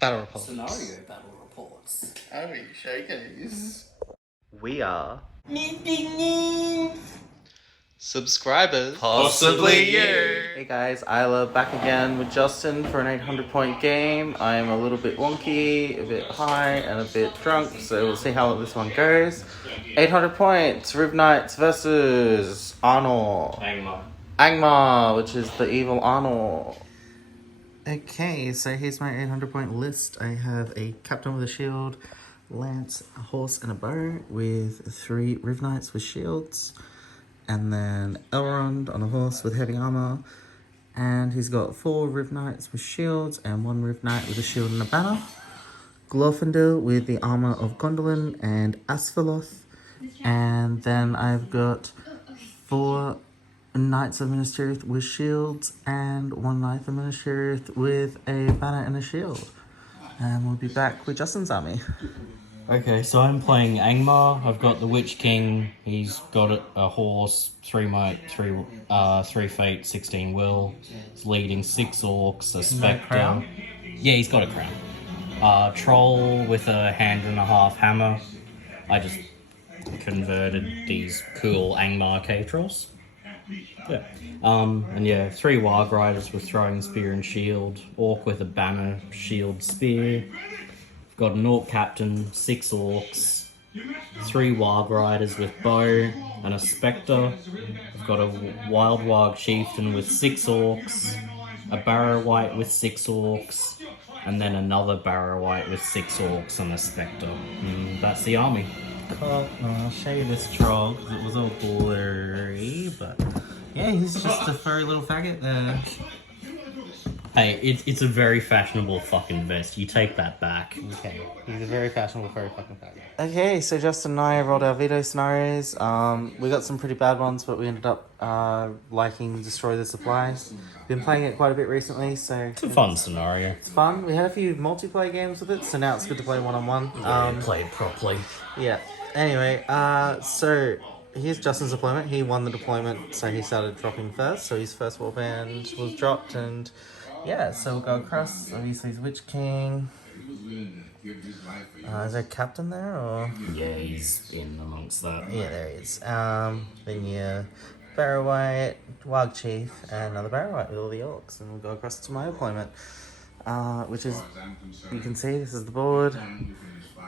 Battle reports. Scenario battle reports. Harry, showcase. We are Subscribers. possibly you. Hey guys, Isla back again with Justin for an 800-point game. I'm a little bit wonky, a bit high, and a bit drunk, so we'll see how this one goes. 800 points, Riv Knights versus Arnor. Angmar, which is the evil Arnor. Okay, so here's my 800-point list. I have a captain with a shield, lance, a horse, and a bow with 3 Riv Knights with shields. And then Elrond on a horse with heavy armor. And he's got 4 Riv Knights with shields and 1 Riv Knight with a shield and a banner. Glorfindel with the armor of Gondolin and Asphalloth. And then I've got 4 Knights of Minas Tirith with shields and 1 Knight of Minas Tirith with a banner and a shield. And we'll be back with Justin's army. Okay, so I'm playing Angmar. I've got the Witch King. He's got a horse, 3 might, 3 fate, 16 will. He's leading 6 orcs, a spectre. Yeah, he's got a crown. Troll with a hand and a half hammer. I just converted these cool Angmar K-Trolls. Yeah. And yeah, 3 Warg Riders with throwing spear and shield. Orc with a banner, shield, spear. Got an orc captain, 6 orcs, 3 warg riders with bow and a spectre. I've got a wild warg chieftain with 6 orcs, a barrow wight with 6 orcs, and then another barrow wight with 6 orcs and a spectre. And that's the army. Cool. I'll show you this troll because it was all blurry, but yeah, he's just a furry little faggot there. Hey, it's a very fashionable fucking vest. You take that back. Okay, he's a very fashionable, very fucking faggot. Okay, so Justin and I rolled our veto scenarios. We got some pretty bad ones, but we ended up liking Destroy the Supplies. Been playing it quite a bit recently, so... It's a fun scenario. It's fun. We had a few multiplayer games with it, so now it's good to play one-on-one. Play it properly. Yeah. Anyway, so here's Justin's deployment. He won the deployment, so he started dropping first. So his first warband was dropped, and... yeah, so we'll go across. Obviously, he's Witch King. Is there a captain there, or...? Yeah, he's in amongst that. Yeah, there he is. Then you Barrow Wight, Warg Chief, and another Barrow Wight with all the orcs. And we'll go across to my deployment, which is, you can see, this is the board.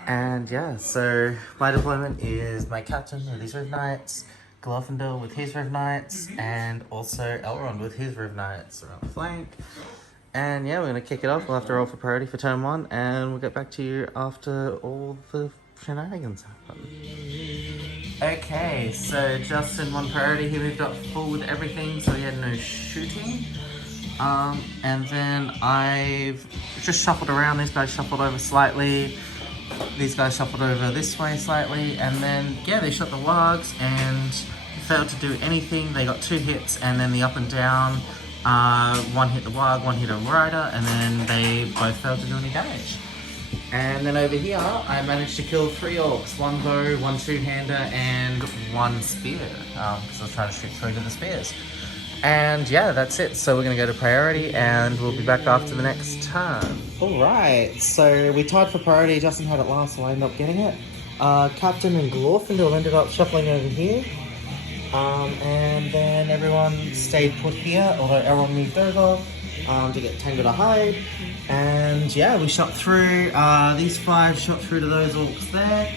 And yeah, so my deployment is my captain with his Riv Knights, Glorfindel with his Riv Knights, and also Elrond with his Riv Knights around the flank. And yeah, we're going to kick it off. We'll have to roll for priority for turn 1, and we'll get back to you after all the shenanigans happen. Okay, so Justin won priority. He moved up full with everything, so he had no shooting. And then I've just shuffled around. These guys shuffled over slightly. These guys shuffled over this way slightly, and then, yeah, they shot the wargs and failed to do anything. They got 2 hits, and then the up and down, 1 hit the warg, 1 hit a rider, and then they both failed to do any damage. And then over here, I managed to kill 3 orcs, 1 bow, 1 two-hander, and 1 spear, because I was trying to shoot 3 to the spears. And yeah, that's it. So we're going to go to priority, and we'll be back after the next turn. Alright, so we tied for priority. Justin had it last, so I ended up getting it. Captain and Glorfindel ended up shuffling over here. And then everyone stayed put here, although everyone moved over to get Tango to hide. And yeah, we shot through. These 5 shot through to those orcs there.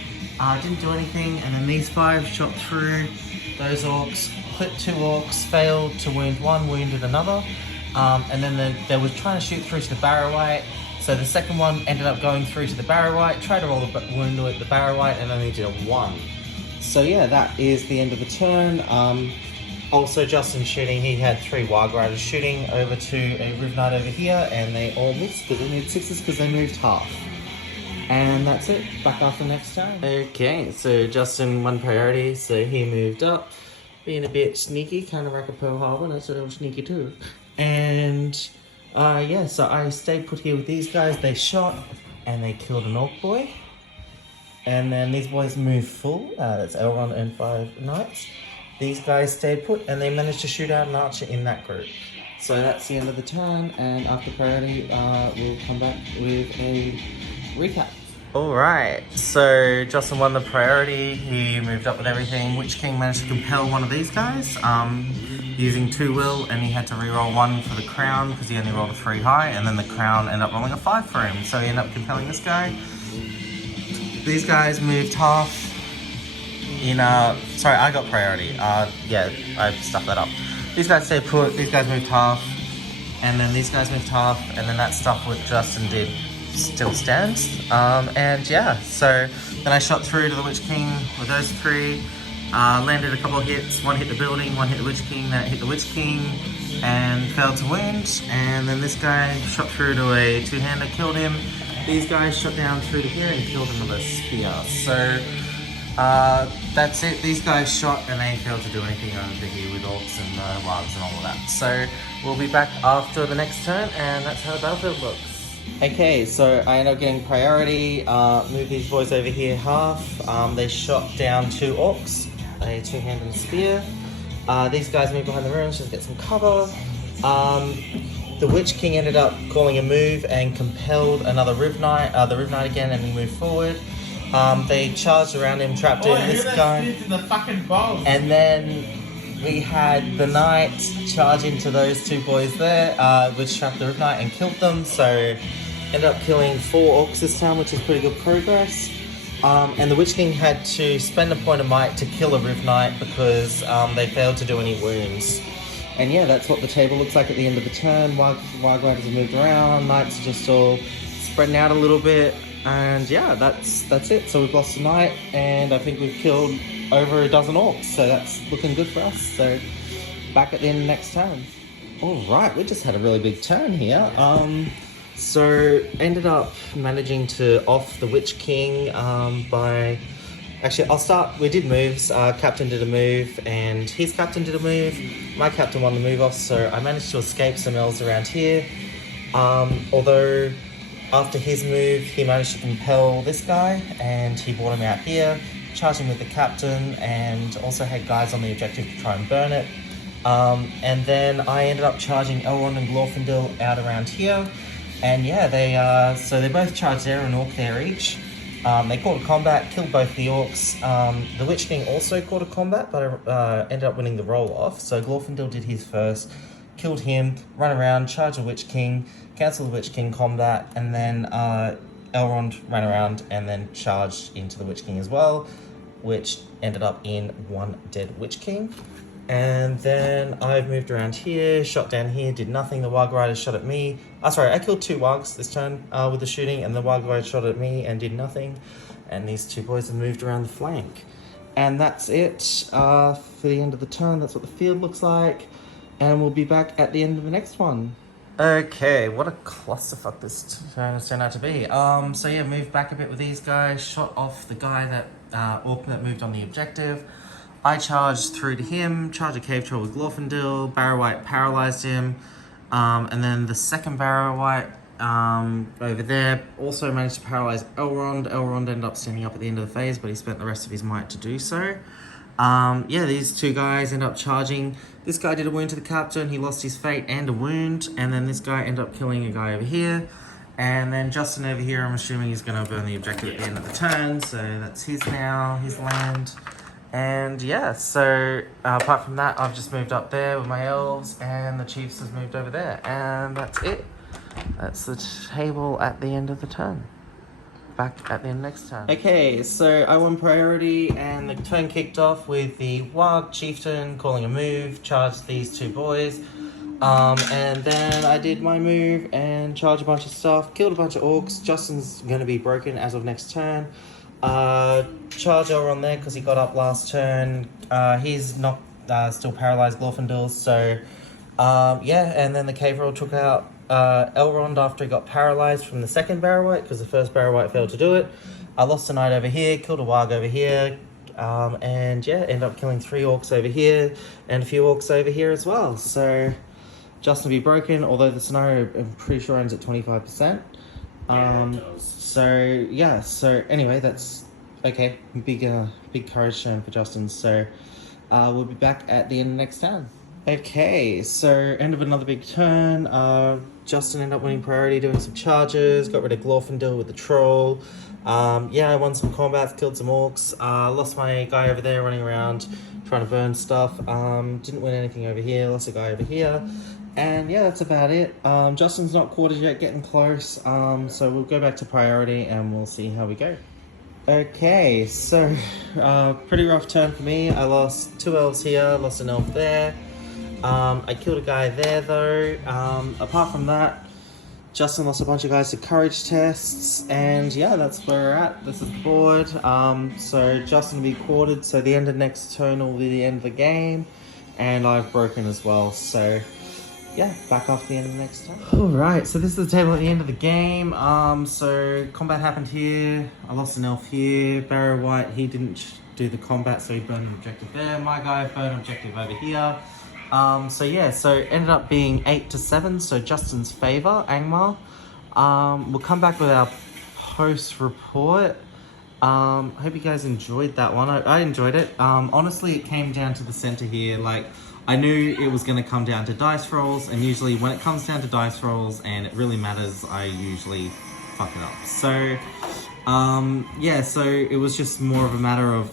Didn't do anything, and then these 5 shot through those orcs. Clipped 2 orcs, failed to wound 1, wounded another, and then they were trying to shoot through to the Barrow Wight, so the second one ended up going through to the Barrow Wight, tried to roll the wound at the Barrow Wight, and only did a 1. So yeah, that is the end of the turn. Also, Justin shooting, he had 3 Warg Riders shooting over to a Riv Knight over here, and they all missed because they needed 6s because they moved half. And that's it, back after next time. Okay, so Justin won priority, so he moved up. Being a bit sneaky, kind of like a Pearl Harbor, that's a little sneaky too. And, yeah, so I stayed put here with these guys. They shot, and they killed an orc boy. And then these boys moved full. That's Elrond and 5 knights. These guys stayed put, and they managed to shoot out an archer in that group. So that's the end of the turn, and after priority, we'll come back with a recap. Alright, so Justin won the priority, he moved up with everything. Witch King managed to compel one of these guys using 2 will, and he had to reroll 1 for the crown because he only rolled a 3 high, and then the crown ended up rolling a 5 for him, so he ended up compelling this guy. These guys moved half in, sorry, I got priority. Yeah, I stuffed that up. These guys stayed put, these guys moved half, and then these guys moved half, and then that stuff what Justin did still stands. And yeah, so then I shot through to the Witch King with those 3, landed a couple of hits, 1 hit the building, 1 hit the Witch King, then it hit the Witch King, and failed to wound, and then this guy shot through to a 2-hander, killed him. These guys shot down through to here and killed him with a spear. So that's it. These guys shot and they failed to do anything over here with orcs and wargs and all of that. So we'll be back after the next turn, and that's how the battlefield looks. Okay, so I ended up getting priority, moved these boys over here half. They shot down 2 orcs, a 2-hand and a spear. These guys moved behind the ruins just to get some cover. The Witch King ended up calling a move and compelled another Riv Knight, the Riv Knight again, and he moved forward. They charged around him, trapped in this guy, in the fucking bowl. and then we had the Knight charge into those 2 boys there, which trapped the Riv Knight and killed them, so ended up killing 4 orcs this time, which is pretty good progress. And the Witch King had to spend a point of might to kill a Riv Knight because they failed to do any wounds. And yeah, that's what the table looks like at the end of the turn. Warg Riders have moved around, Knights are just all spreading out a little bit. And yeah, that's it. So we've lost a Knight, and I think we've killed over a dozen orcs. So that's looking good for us. So back at the end of next turn. Alright, we just had a really big turn here. So ended up managing to off the Witch King by... Actually, I'll start. We did moves. Captain did a move, and his captain did a move. My captain won the move off, so I managed to escape some elves around here. Although, after his move, he managed to compel this guy, and he brought him out here, charged him with the captain, and also had guys on the objective to try and burn it. And then I ended up charging Elrond and Glorfindel out around here. And yeah, they both charged there, an orc there each. They caught a combat, killed both the orcs. The Witch King also caught a combat, but ended up winning the roll-off. So Glorfindel did his first, killed him, run around, charged the Witch King, cancelled the Witch King combat, and then Elrond ran around and then charged into the Witch King as well, which ended up in 1 dead Witch King. And then I've moved around here, shot down here, did nothing. The Warg Riders shot at me. Sorry, I killed 2 Wargs this turn with the shooting, and the Warg Riders shot at me and did nothing. And these 2 boys have moved around the flank. And that's it for the end of the turn. That's what the field looks like. And we'll be back at the end of the next one. Okay, what a clusterfuck this turn has turned out to be. So yeah, moved back a bit with these guys, shot off the guy that orc that moved on the objective. I charged through to him, charged a cave troll with Glorfindel, Barrow White paralysed him, and then the second Barrow White over there also managed to paralyse Elrond. Elrond ended up standing up at the end of the phase, but he spent the rest of his might to do so. Yeah, these 2 guys end up charging. This guy did a wound to the captain, he lost his fate and a wound, and then this guy ended up killing a guy over here. And then Justin over here, I'm assuming he's going to burn the objective at the end of the turn, so that's his now, his land. And yeah, so apart from that, I've just moved up there with my elves, and the chiefs has moved over there, and that's it. That's the table at the end of the turn. Back at the end next turn. Okay, so I won priority, and the turn kicked off with the Warg Chieftain calling a move, charged these 2 boys. And then I did my move and charged a bunch of stuff, killed a bunch of orcs. Justin's going to be broken as of next turn. Charge Elrond there because he got up last turn. He's not still paralysed Glorfindel, so yeah, and then the cave roll took out Elrond after he got paralysed from the second Barrow White because the first Barrow White failed to do it. I lost a Knight over here, killed a Warg over here, and yeah, ended up killing 3 orcs over here and a few orcs over here as well. So Justin will be broken, although the scenario I'm pretty sure ends at 25%. So yeah, so anyway, that's okay. Big courage turn for Justin. So we'll be back at the end of next turn. Okay, so end of another big turn. Justin ended up winning priority, doing some charges, got rid of Glorfindel with the troll. Yeah, I won some combats, killed some orcs. Lost my guy over there running around trying to burn stuff. Didn't win anything over here, lost a guy over here. And yeah, that's about it. Justin's not quartered yet, getting close. So we'll go back to priority and we'll see how we go. Okay, so pretty rough turn for me. I lost 2 elves here, lost an elf there. I killed a guy there though. Apart from that, Justin lost a bunch of guys to courage tests, and yeah, that's where we're at. This is the board. So Justin will be quartered, so the end of next turn will be the end of the game, and I've broken as well, so yeah, back after the end of the next turn. Alright, so this is the table at the end of the game. So combat happened here. I lost an elf here. Barrow White, he didn't do the combat, so he burned an objective there. My guy burned an objective over here. So yeah, so ended up being 8-7, so Justin's favour, Angmar. We'll come back with our post report. Hope you guys enjoyed that one. I enjoyed it. Honestly, it came down to the centre here. Like, I knew it was going to come down to dice rolls, and usually when it comes down to dice rolls and it really matters, I usually fuck it up. So, yeah, so it was just more of a matter of,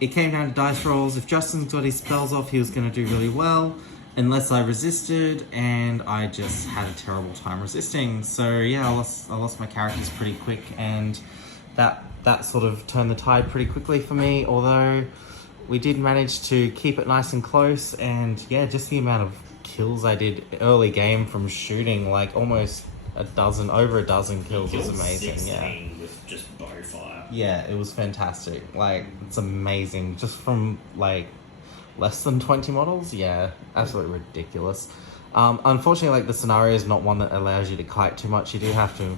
it came down to dice rolls. If Justin's got his spells off, he was going to do really well, unless I resisted, and I just had a terrible time resisting. So yeah, I lost my characters pretty quick, and that sort of turned the tide pretty quickly for me, although we did manage to keep it nice and close, and yeah, just the amount of kills I did early game from shooting, like almost over a dozen kills was amazing. 16 yeah. with just bow fire. Yeah, it was fantastic. Like, it's amazing. Just from like less than 20 models, yeah, absolutely ridiculous. Unfortunately, like, the scenario is not one that allows you to kite too much. You do have to,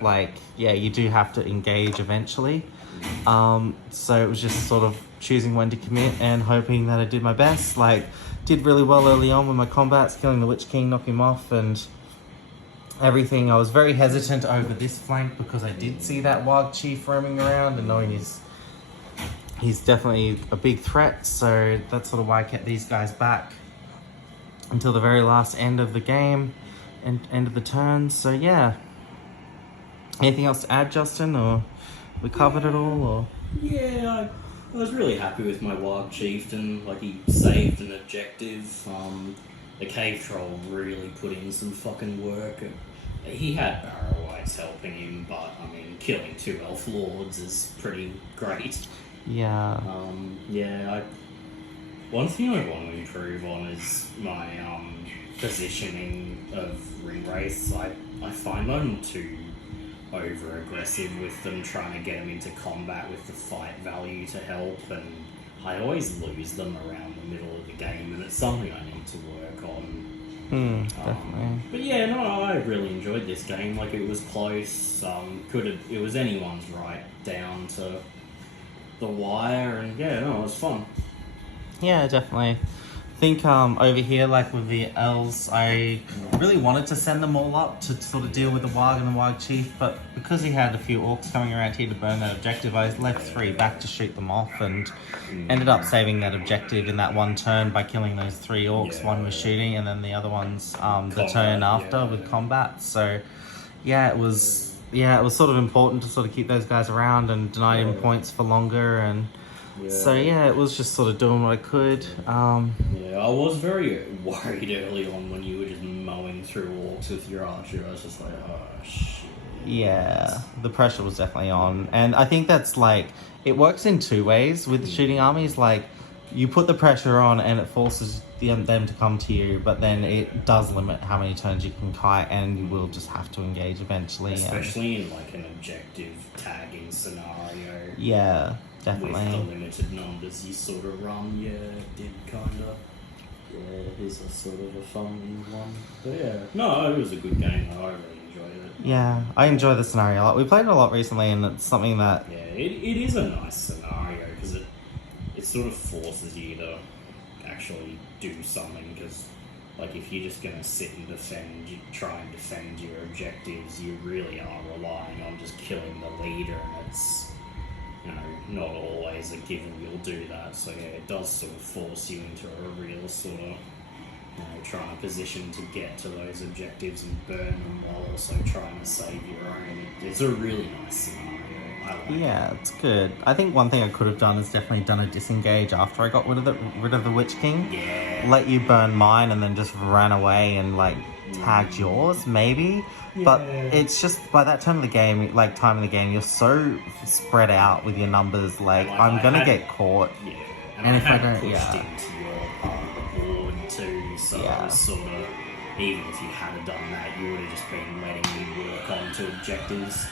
like, yeah, you do have to engage eventually. So it was just sort of choosing when to commit and hoping that I did my best. Like, did really well early on with my combats, killing the Witch King, knocking him off, and everything. I was very hesitant over this flank because I did see that Wild Chief roaming around, and knowing he's definitely a big threat, so that's sort of why I kept these guys back until the very last end of the game and end of the turn. So yeah. Anything else to add, Justin, or we covered it all, or? Yeah, I was really happy with my Wild Chieftain. Like, he saved an objective. The Cave Troll really put in some fucking work. He had Barrow Whites helping him, but I mean, killing 2 Elf Lords is pretty great. Yeah. One thing I want to improve on is my positioning of Ring Wraiths. I find I'm too over aggressive with them, trying to get them into combat with the fight value to help, and I always lose them around the middle of the game, and it's something I need to work on. Definitely. But yeah, no, I really enjoyed this game. Like, it was close. It was anyone's right down to the wire, and yeah, no, it was fun. Yeah, definitely. I think over here, like with the elves, I really wanted to send them all up to sort of deal with the Warg and the Warg Chief, but because he had a few orcs coming around here to burn that objective, I left 3 back to shoot them off, and ended up saving that objective in that one turn by killing those 3 orcs. One was shooting, and then the other one's the turn after with combat. So yeah, it was sort of important to sort of keep those guys around and deny him points for longer, and so yeah, it was just sort of doing what I could. Yeah, I was very worried early on when you were just mowing through orcs with your archer. I was just like, oh shit. Yeah, the pressure was definitely on, and I think that's like, it works in 2 ways with shooting armies. Like, you put the pressure on and it forces them to come to you, but then it does limit how many turns you can kite, and you will just have to engage eventually. Especially in like an objective tagging scenario. Yeah, definitely. With the limited numbers you sort of run, yeah, it did kind of. Yeah, it is a sort of a fun one. But yeah, no, it was a good game. I really enjoyed it. Yeah, I enjoy the scenario a lot. We played it a lot recently, and it's something that... Yeah, it is a nice scenario, because it sort of forces you to actually do something, because like, if you're just going to sit and try and defend your objectives, you really are relying on just killing the leader, and it's, you know, not always a given you'll do that. So yeah, it does sort of force you into a real sort of trying to position to get to those objectives and burn them while also trying to save your own. It's a really nice scenario. I like it. Yeah, it's good. I think one thing I could have done is definitely done a disengage after I got rid of the Witch King. Yeah. Let you burn mine and then just ran away and like tagged yours, maybe. Yeah. But it's just by that time of the game, you're so spread out with your numbers. Like I'm gonna get caught. Yeah. And if I don't, pushed yeah. into your part of the board too, so it was sort of, even if you had done that, you would have just been letting me work on to objectives.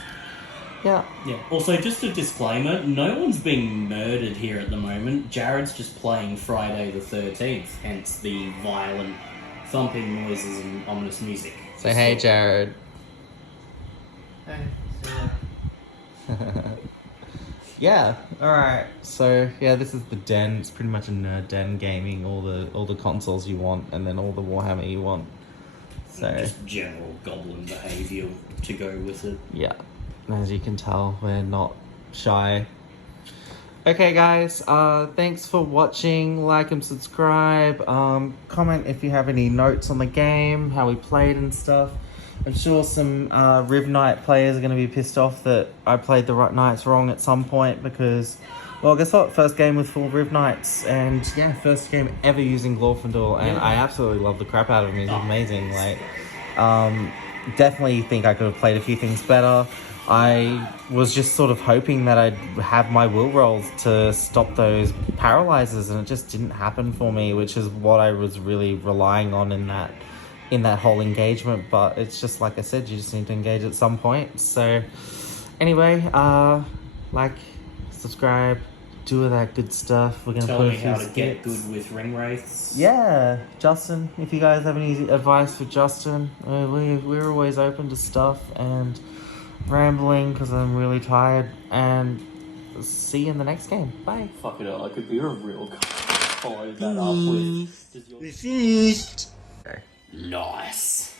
Yeah. Yeah. Also, just a disclaimer, no one's being murdered here at the moment. Jared's just playing Friday the 13th, hence the violent thumping noises and ominous music. Say hey, Jared. Hey. Yeah. All right. So yeah, this is the den. It's pretty much a nerd den gaming. All the consoles you want, and then all the Warhammer you want. So Just general goblin behaviour to go with it. yeah, as you can tell, we're not shy. Okay, guys. Thanks for watching. Like and subscribe. Comment if you have any notes on the game, how we played and stuff. I'm sure some Riv Knight players are going to be pissed off that I played the Knights wrong at some point because, well, guess what? First game with full Riv Knights, and yeah, first game ever using Glorfindel, and I absolutely love the crap out of him. He's amazing. Like, definitely think I could have played a few things better. I was just sort of hoping that I'd have my will rolls to stop those paralyzers, and it just didn't happen for me, which is what I was really relying on in that whole engagement. But it's just like I said, you just need to engage at some point. So anyway, like, subscribe, do all that good stuff. We're gonna Tell put me a few how to get skits. good with ring wraiths. Yeah, Justin, if you guys have any advice for Justin, we're always open to stuff and rambling because I'm really tired. And see you in the next game. Bye. Fuck it up, I could be a real guy. Follow that up with... Finished. Nice.